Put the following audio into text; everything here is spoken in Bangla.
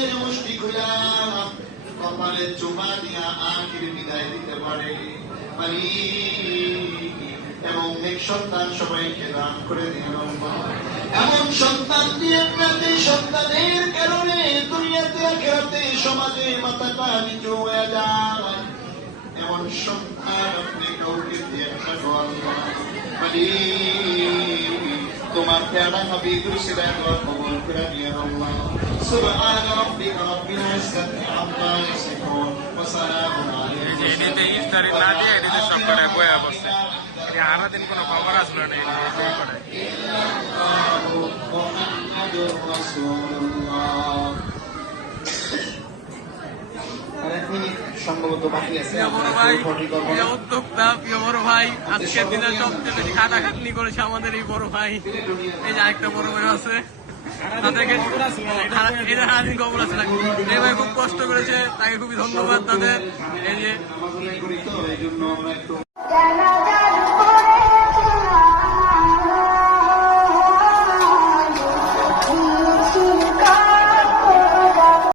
পায়ের মুষ্টি খুলা কপালে চুমা দিয়া আখির বিদায় দিতে পারে এবং এক সন্তান সবাইকে দান করে দিন। এমন সন্তান দিয়ে সন্তানের কারণে দুনিয়াতে আখিরাতে সমাজে মাথাটা নিচু হয়ে যায়, এমন সন্তান আপনি কাউকে দিয়ে থাকো আল্লাহ। তোমার প্যারা হাবিবুর সিরায় দোয়া কবুল করে নিয়ে আল্লাহ। সুবহান রাব্বিকা রাব্বিল ইজ্জাতি আম্মা ইয়াসিফুন ওয়া সালামুন আলাল মুরসালিন। এদিকে ইফতারি না দিয়ে এদিকে সব করে বয়া বসছে। এটি আরা দিন কোনো খবর আসলো না, এই করে মুহাম্মাদুর রাসূলুল্লাহ। সম্ভবত বাকি আছে উদ্যোক্তা প্রিয় বড় ভাই, আজকের দিনে সবচেয়ে বেশি খাটাখাটনি করেছে আমাদের এই বড় ভাই। এই যে আরেকটা বড় ভাই আছে, তাদেরকে সারাদিন খবর আছে। এই ভাই খুব কষ্ট করেছে, তাকে খুবই ধন্যবাদ তাদের। এই যে